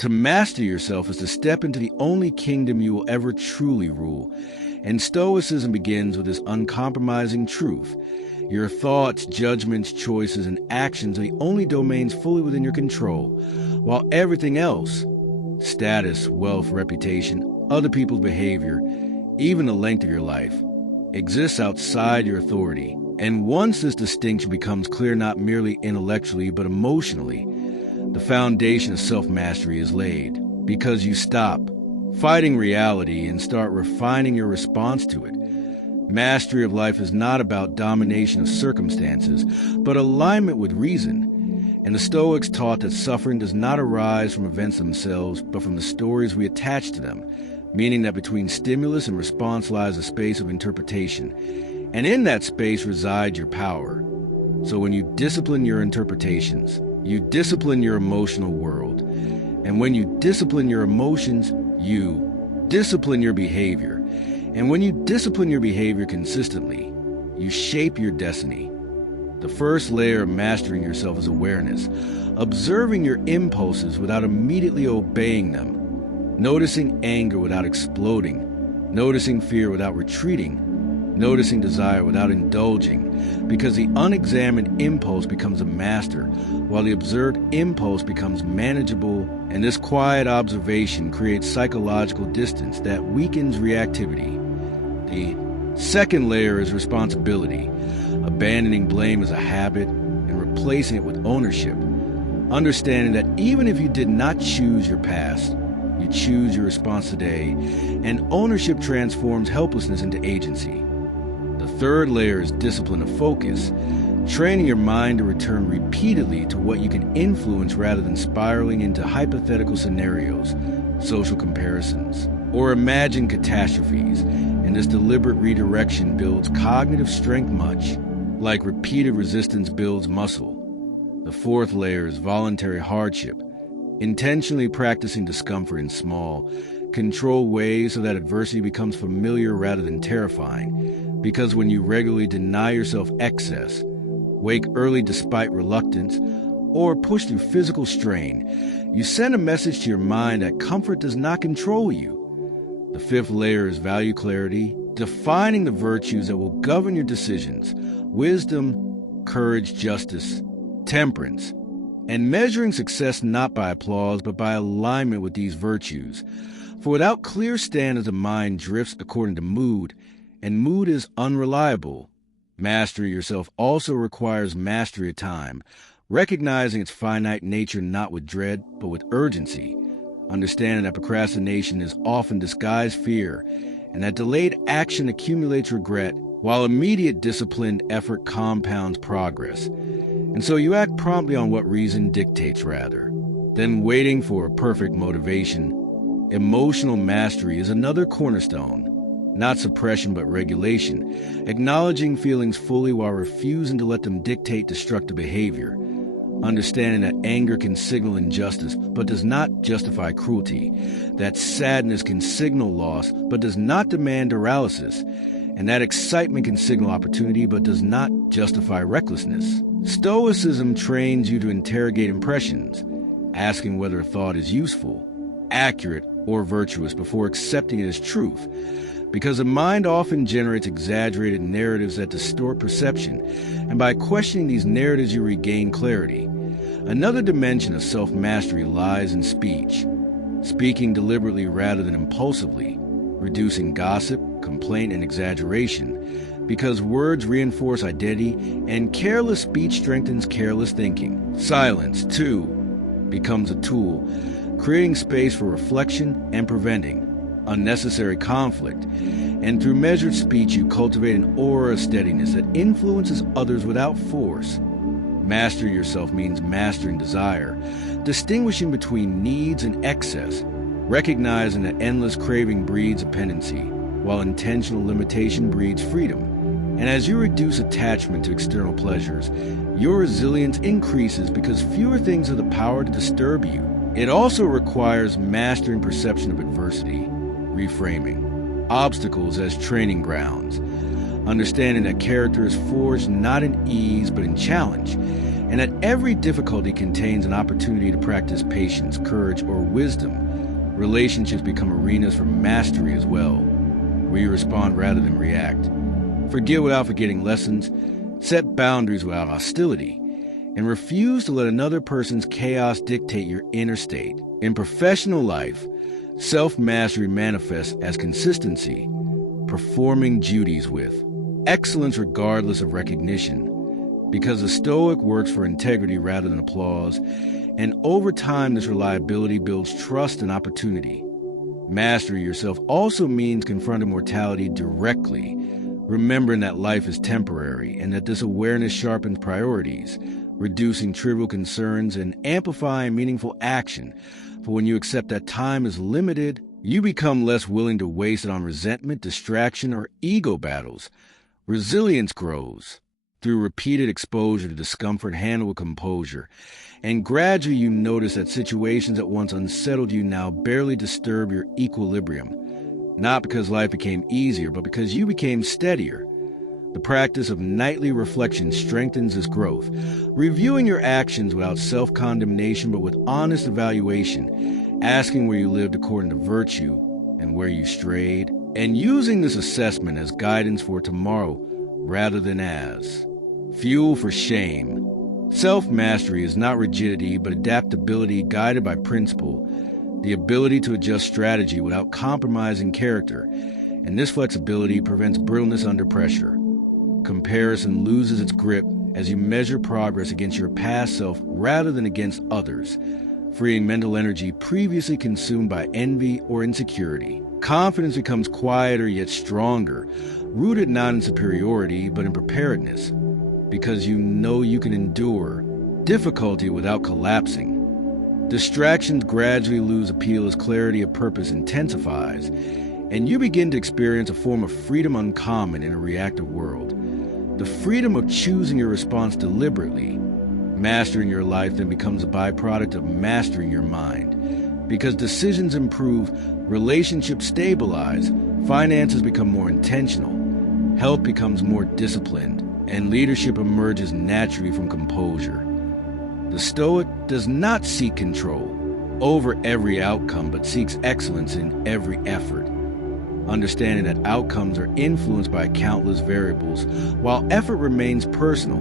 To master yourself is to step into the only kingdom you will ever truly rule. And Stoicism begins with this uncompromising truth. Your thoughts, judgments, choices, and actions are the only domains fully within your control, while everything else, status, wealth, reputation, other people's behavior, even the length of your life, exists outside your authority. And once this distinction becomes clear not merely intellectually but emotionally, the foundation of self-mastery is laid, because you stop fighting reality and start refining your response to it. Mastery of life is not about domination of circumstances, but alignment with reason. And the Stoics taught that suffering does not arise from events themselves, but from the stories we attach to them, meaning that between stimulus and response lies a space of interpretation, and in that space resides your power. So when you discipline your interpretations, you discipline your emotional world. And when you discipline your emotions, you discipline your behavior. And when you discipline your behavior consistently, you shape your destiny. The first layer of mastering yourself is awareness, observing your impulses without immediately obeying them, noticing anger without exploding, noticing fear without retreating, noticing desire without indulging, because the unexamined impulse becomes a master, while the observed impulse becomes manageable, and this quiet observation creates psychological distance that weakens reactivity. The second layer is responsibility, abandoning blame as a habit and replacing it with ownership, understanding that even if you did not choose your past, you choose your response today, and ownership transforms helplessness into agency. The third layer is discipline of focus, training your mind to return repeatedly to what you can influence rather than spiraling into hypothetical scenarios, social comparisons, or imagined catastrophes. And this deliberate redirection builds cognitive strength much like repeated resistance builds muscle. The fourth layer is voluntary hardship, intentionally practicing discomfort in small, controlled ways so that adversity becomes familiar rather than terrifying. Because when you regularly deny yourself excess, wake early despite reluctance, or push through physical strain, you send a message to your mind that comfort does not control you. The fifth layer is value clarity, defining the virtues that will govern your decisions: wisdom, courage, justice, temperance, and measuring success not by applause but by alignment with these virtues. For without clear standards, the mind drifts according to mood, and mood is unreliable. Mastery yourself also requires mastery of time, recognizing its finite nature not with dread but with urgency, understanding that procrastination is often disguised fear, and that delayed action accumulates regret, while immediate disciplined effort compounds progress. And so you act promptly on what reason dictates rather than waiting for a perfect motivation. Emotional mastery is another cornerstone, not suppression but regulation, acknowledging feelings fully while refusing to let them dictate destructive behavior, understanding that anger can signal injustice but does not justify cruelty, that sadness can signal loss but does not demand paralysis, and that excitement can signal opportunity but does not justify recklessness. Stoicism trains you to interrogate impressions, asking whether a thought is useful, accurate, or virtuous before accepting it as truth, because the mind often generates exaggerated narratives that distort perception, and by questioning these narratives you regain clarity. Another dimension of self-mastery lies in speech, speaking deliberately rather than impulsively, reducing gossip, complaint, and exaggeration, because words reinforce identity, and careless speech strengthens careless thinking. Silence, too, becomes a tool, creating space for reflection and preventing unnecessary conflict. And through measured speech, you cultivate an aura of steadiness that influences others without force. Master yourself means mastering desire, distinguishing between needs and excess, recognizing that endless craving breeds dependency, while intentional limitation breeds freedom. And as you reduce attachment to external pleasures, your resilience increases because fewer things have the power to disturb you. It also requires mastering perception of adversity, reframing obstacles as training grounds, understanding that character is forged not in ease but in challenge, and that every difficulty contains an opportunity to practice patience, courage, or wisdom. Relationships become arenas for mastery as well, where you respond rather than react. Forgive without forgetting lessons, set boundaries without hostility, and refuse to let another person's chaos dictate your inner state. In professional life, self-mastery manifests as consistency, performing duties with excellence regardless of recognition, because the Stoic works for integrity rather than applause, and over time this reliability builds trust and opportunity. Mastery yourself also means confronting mortality directly, remembering that life is temporary and that this awareness sharpens priorities, reducing trivial concerns and amplifying meaningful action. For when you accept that time is limited, you become less willing to waste it on resentment, distraction, or ego battles. Resilience grows through repeated exposure to discomfort handled with composure, and gradually you notice that situations that once unsettled you now barely disturb your equilibrium, not because life became easier, but because you became steadier. The practice of nightly reflection strengthens this growth, reviewing your actions without self-condemnation but with honest evaluation, asking where you lived according to virtue and where you strayed, and using this assessment as guidance for tomorrow rather than as fuel for shame. Self-mastery is not rigidity but adaptability guided by principle, the ability to adjust strategy without compromising character, and this flexibility prevents brittleness under pressure. Comparison loses its grip as you measure progress against your past self rather than against others, freeing mental energy previously consumed by envy or insecurity. Confidence becomes quieter yet stronger, rooted not in superiority but in preparedness, because you know you can endure difficulty without collapsing. Distractions gradually lose appeal as clarity of purpose intensifies, and you begin to experience a form of freedom uncommon in a reactive world. The freedom of choosing your response deliberately. Mastering your life then becomes a byproduct of mastering your mind. Because decisions improve, relationships stabilize, finances become more intentional, health becomes more disciplined, and leadership emerges naturally from composure. The Stoic does not seek control over every outcome, but seeks excellence in every effort, understanding that outcomes are influenced by countless variables, while effort remains personal.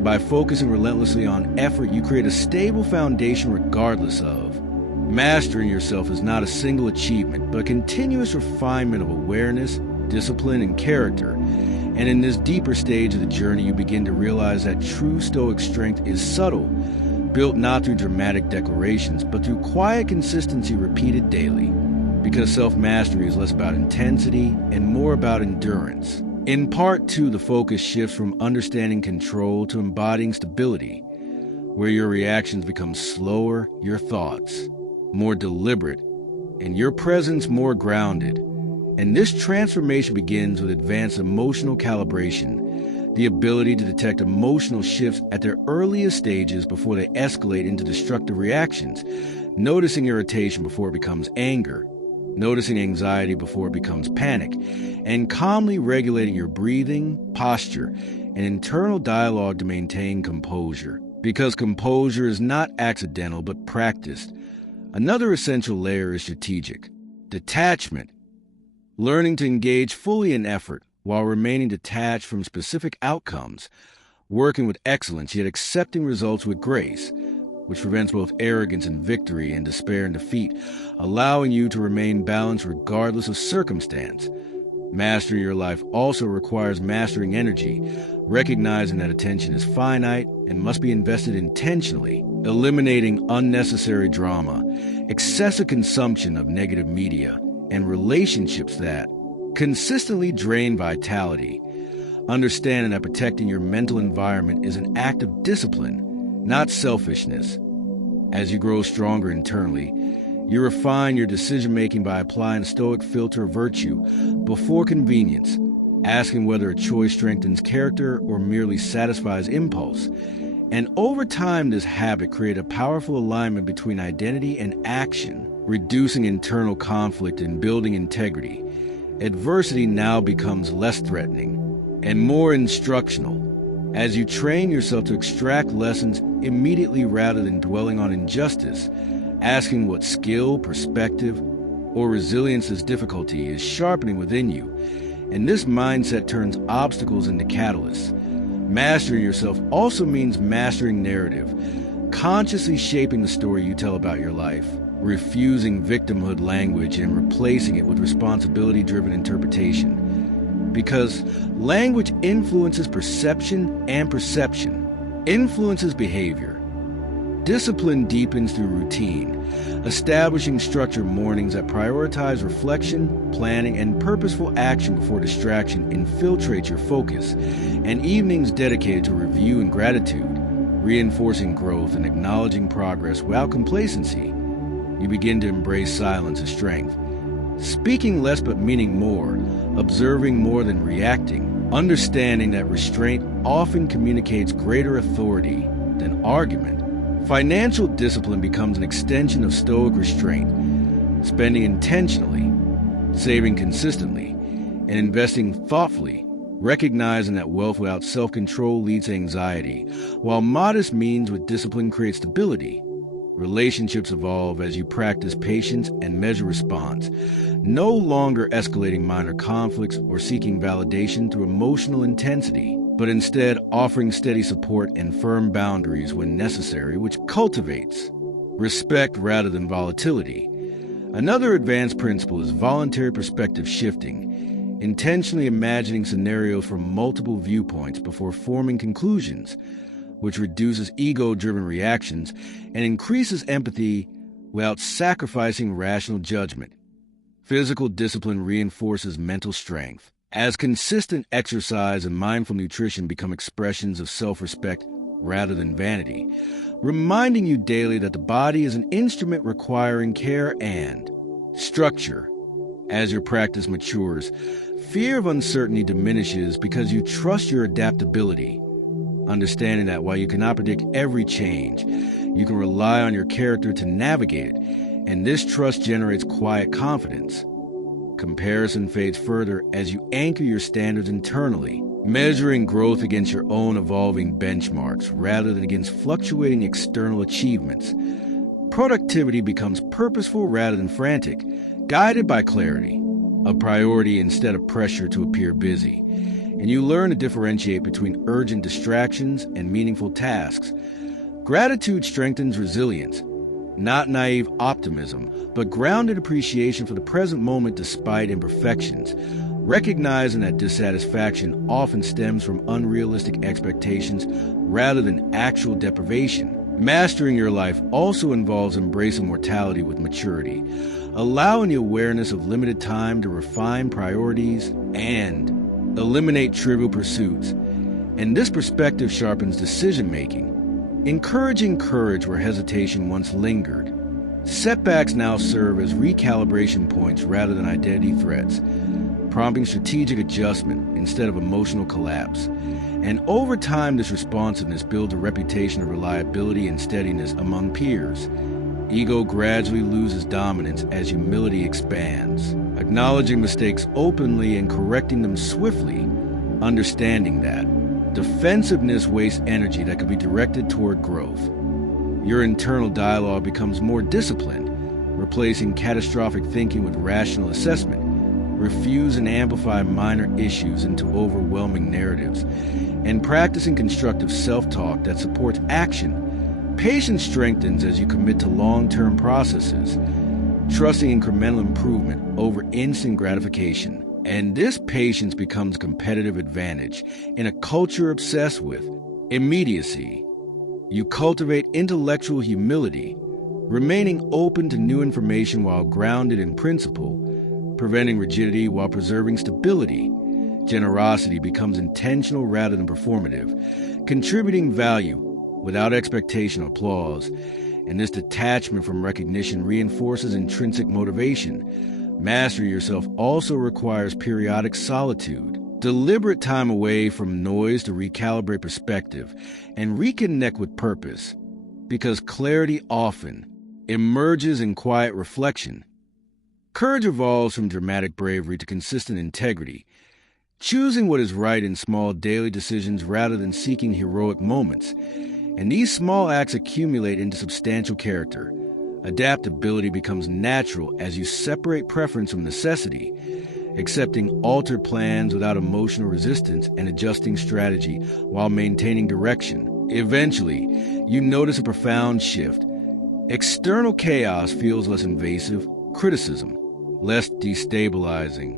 By focusing relentlessly on effort, you create a stable foundation regardless of. Mastering yourself is not a single achievement, but a continuous refinement of awareness, discipline, and character. And in this deeper stage of the journey, you begin to realize that true Stoic strength is subtle, built not through dramatic declarations, but through quiet consistency repeated daily. Because self-mastery is less about intensity and more about endurance. In part 2, the focus shifts from understanding control to embodying stability, where your reactions become slower, your thoughts more deliberate, and your presence more grounded. And this transformation begins with advanced emotional calibration, the ability to detect emotional shifts at their earliest stages before they escalate into destructive reactions, noticing irritation before it becomes anger, noticing anxiety before it becomes panic, and calmly regulating your breathing, posture, and internal dialogue to maintain composure. Because composure is not accidental but practiced. Another essential layer is strategic. Detachment. Learning to engage fully in effort while remaining detached from specific outcomes, working with excellence yet accepting results with grace, which prevents both arrogance and victory and despair and defeat, allowing you to remain balanced regardless of circumstance. Mastering your life also requires mastering energy, recognizing that attention is finite and must be invested intentionally, eliminating unnecessary drama, excessive consumption of negative media, and relationships that consistently drain vitality. Understanding that protecting your mental environment is an act of discipline, not selfishness. As you grow stronger internally, you refine your decision-making by applying a Stoic filter of virtue before convenience, asking whether a choice strengthens character or merely satisfies impulse. And over time, this habit creates a powerful alignment between identity and action, reducing internal conflict and building integrity. Adversity now becomes less threatening and more instructional, As you train yourself to extract lessons immediately rather than dwelling on injustice, asking what skill, perspective, or resilience's difficulty is sharpening within you, and this mindset turns obstacles into catalysts. Mastering yourself also means mastering narrative, consciously shaping the story you tell about your life, refusing victimhood language and replacing it with responsibility-driven interpretation. Because language influences perception, and perception influences behavior. Discipline deepens through routine, establishing structured mornings that prioritize reflection, planning, and purposeful action before distraction infiltrates your focus, and evenings dedicated to review and gratitude, reinforcing growth and acknowledging progress without complacency. You begin to embrace silence as strength, speaking less but meaning more, observing more than reacting, understanding that restraint often communicates greater authority than argument. Financial discipline becomes an extension of Stoic restraint, spending intentionally, saving consistently, and investing thoughtfully, recognizing that wealth without self-control leads to anxiety, while modest means with discipline create stability. Relationships evolve as you practice patience and measure response, no longer escalating minor conflicts or seeking validation through emotional intensity, but instead offering steady support and firm boundaries when necessary, which cultivates respect rather than volatility. Another advanced principle is voluntary perspective shifting, intentionally imagining scenarios from multiple viewpoints before forming conclusions, which reduces ego-driven reactions and increases empathy without sacrificing rational judgment. Physical discipline reinforces mental strength, as consistent exercise and mindful nutrition become expressions of self-respect rather than vanity, reminding you daily that the body is an instrument requiring care and structure. As your practice matures, fear of uncertainty diminishes because you trust your adaptability, understanding that while you cannot predict every change, you can rely on your character to navigate it, and this trust generates quiet confidence. Comparison fades further as you anchor your standards internally, measuring growth against your own evolving benchmarks rather than against fluctuating external achievements. Productivity becomes purposeful rather than frantic, guided by clarity, a priority instead of pressure to appear busy. And you learn to differentiate between urgent distractions and meaningful tasks. Gratitude strengthens resilience, not naive optimism, but grounded appreciation for the present moment despite imperfections, recognizing that dissatisfaction often stems from unrealistic expectations rather than actual deprivation. Mastering your life also involves embracing mortality with maturity, allowing the awareness of limited time to refine priorities and eliminate trivial pursuits. And this perspective sharpens decision-making, encouraging courage where hesitation once lingered. Setbacks now serve as recalibration points rather than identity threats, prompting strategic adjustment instead of emotional collapse. And over time, this responsiveness builds a reputation of reliability and steadiness among peers. Ego gradually loses dominance as humility expands, acknowledging mistakes openly and correcting them swiftly, understanding that defensiveness wastes energy that could be directed toward growth. Your internal dialogue becomes more disciplined, replacing catastrophic thinking with rational assessment. Refuse and amplify minor issues into overwhelming narratives, and practicing constructive self-talk that supports action. Patience strengthens as you commit to long-term processes, trusting incremental improvement over instant gratification. And this patience becomes a competitive advantage in a culture obsessed with immediacy. You cultivate intellectual humility, remaining open to new information while grounded in principle, preventing rigidity while preserving stability. Generosity becomes intentional rather than performative, contributing value without expectation or applause, and this detachment from recognition reinforces intrinsic motivation. Mastering yourself also requires periodic solitude, deliberate time away from noise to recalibrate perspective and reconnect with purpose, because clarity often emerges in quiet reflection. Courage evolves from dramatic bravery to consistent integrity, choosing what is right in small daily decisions rather than seeking heroic moments. And these small acts accumulate into substantial character. Adaptability becomes natural as you separate preference from necessity, accepting altered plans without emotional resistance and adjusting strategy while maintaining direction. Eventually, you notice a profound shift. External chaos feels less invasive, criticism less destabilizing,